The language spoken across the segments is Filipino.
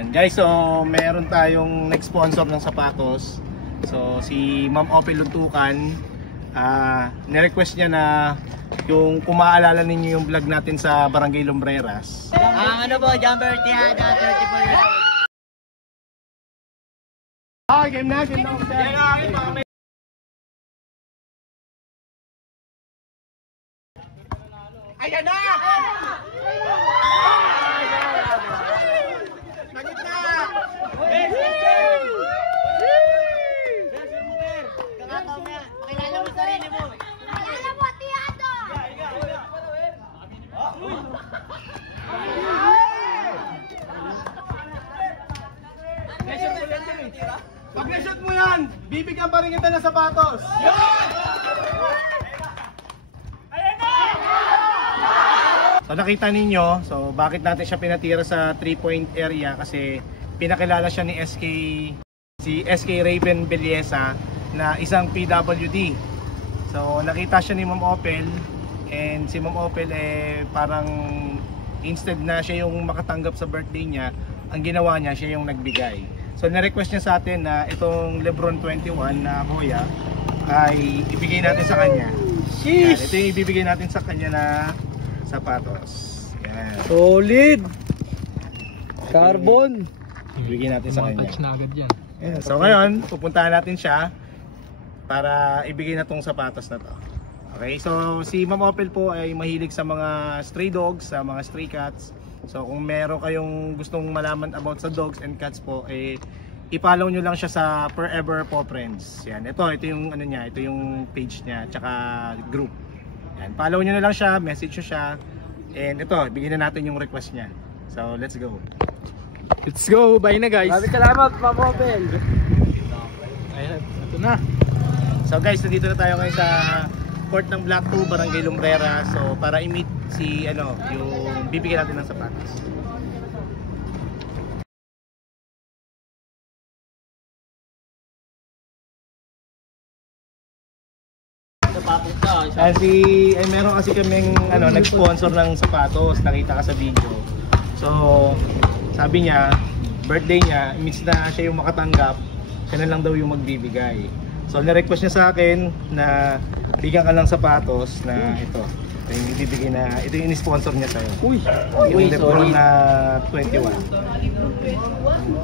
Yan guys, so meron tayong next sponsor ng sapatos. So si Ma'am Opel Luntukan, nirequest niya na yung kung maaalala ninyo yung vlog natin sa Barangay Lumbreras. Ano po, Jumper Tiada, 34 years old. Game na. Ayan na! Nagit na! Pakilala mo sarili mo. Pakilala mo, Tiado! Pag na-shoot mo yan, bibigyan pa rin kita ng sapatos. So nakita ninyo, so bakit natin siya pinatira sa 3-point area, kasi pinakilala siya ni si SK Raven Belleza na isang PWD. So nakita siya ni Ma'am Opel, and si Ma'am Opel parang instead na siya yung makatanggap sa birthday niya, ang ginawa niya, siya yung nagbigay. So na-request niya sa atin na itong Lebron 21 na Hoya ay ibigay natin sa kanya. Yan, ito yung ibibigay natin sa kanya na sapatos. Yan. Solid! Carbon! Ibigay natin sa kanya. Touch na agad yan. Yan. So ngayon, pupuntahan natin siya para ibigay na tong sapatos na to. Okay, so si Ma'am Opel po ay mahilig sa mga stray dogs, sa mga stray cats. So kung meron kayong gustong malaman about sa dogs and cats po, i-follow nyo lang siya sa Forever Paw Friends. Yan, ito yung ano niya, ito yung page niya, tsaka group. Yan, follow nyo na lang siya, message nyo siya. And ito, bigyan na natin yung request niya. So let's go. Let's go! Bye na guys! Maraming salamat, Ma'am Opel! Ayan, ito na. So guys, nandito na tayo ngayon sa court ng Block 2, Barangay Lumbrera. So para i-meet si yung bibigyan natin ng sapatos. Meron kasi kaming nag-sponsor ng sapatos, nakita ka sa video. So sabi niya, birthday niya, imbis na siya yung makatanggap, siya na lang daw yung magbibigay. So na-request niya sa akin na bigyan ka lang sapatos na ito yung ibibigay na, ito yung sponsor niya sa'yo. Yung Lebron na 21.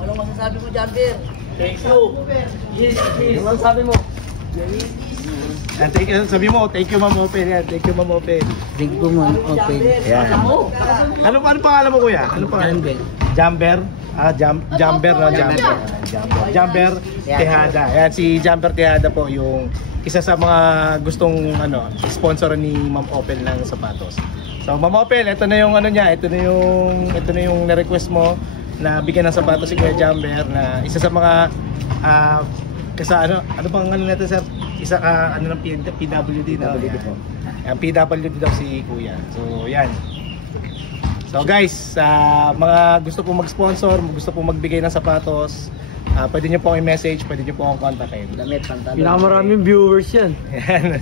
Anong masasabi mo, Jumper? Thank you! Yes! Anong sabi mo? And sabi mo, thank you Ma'am Opel. Yan, thank you Ma'am Opel. Thank you, Ma'am Opel. Yan. Ano pangalan mo kuya? Ano pangalan? Jumper. Jumper, no? Jumper Tejada. Yan, si Jumper Tejada po yung isa sa mga gustong sponsor ni Ma'am Opel ng sapatos. So Ma'am Opel, ito na yung ito na yung na-request mo na bigyan ng sapatos si Kuya Jumper, na isa sa mga ano pang natin sir? Isa ng PWD na. PWD daw si Kuya. So yan. So guys, mga gusto po mag-sponsor, gusto po magbigay ng sapatos, pwede nyo po i-message, pwede nyo po akong kontakin. Pinakamaraming viewers yan.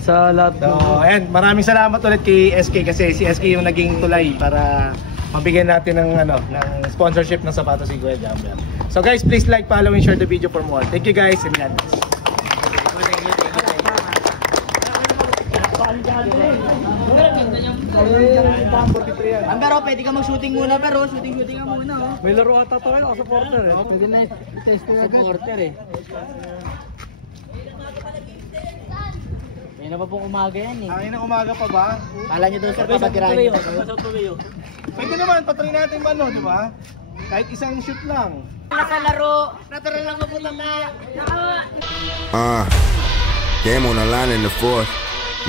Sa lahat. So ayan, maraming salamat ulit kay SK, kasi si SK yung naging tulay para mabigyan natin ng sponsorship ng sapatos si Kuya Jumper. So guys, please like, follow, and share the video for more. Thank you guys, and God bless. Pero pwede ka mag-shooting muna, pero shooting ka muna, oh. May laro ata to kayo, supporter eh. Pwede na test na supporter eh. May na pa pong umaga yan eh. Ay, na umaga pa ba? Kala nyo doon sir, papatirahin nyo. Pwede naman, patry natin di ba? Kahit isang shoot lang. Nakalaro, natural lang mabuta na. Game on the line in the fourth,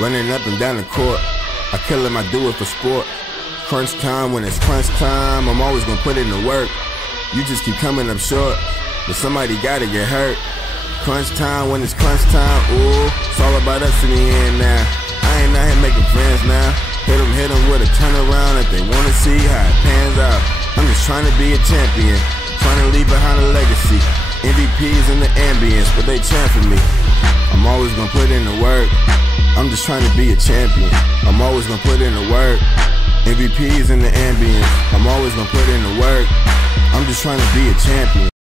running up and down the court. I kill him, I do it for sport. Crunch time, when it's crunch time, I'm always gonna put in the work. You just keep coming up short, but somebody gotta get hurt. Crunch time, when it's crunch time, ooh, it's all about us in the end now. I ain't out here making friends now. Hit them with a turnaround if they wanna see how it pans out. I'm just trying to be a champion, trying to leave behind a legacy. MVPs in the ambience, but they champ for me. I'm always gonna put in the work. I'm just trying to be a champion. I'm always gonna put in the work. MVPs in the ambience. I'm always gonna put in the work. I'm just trying to be a champion.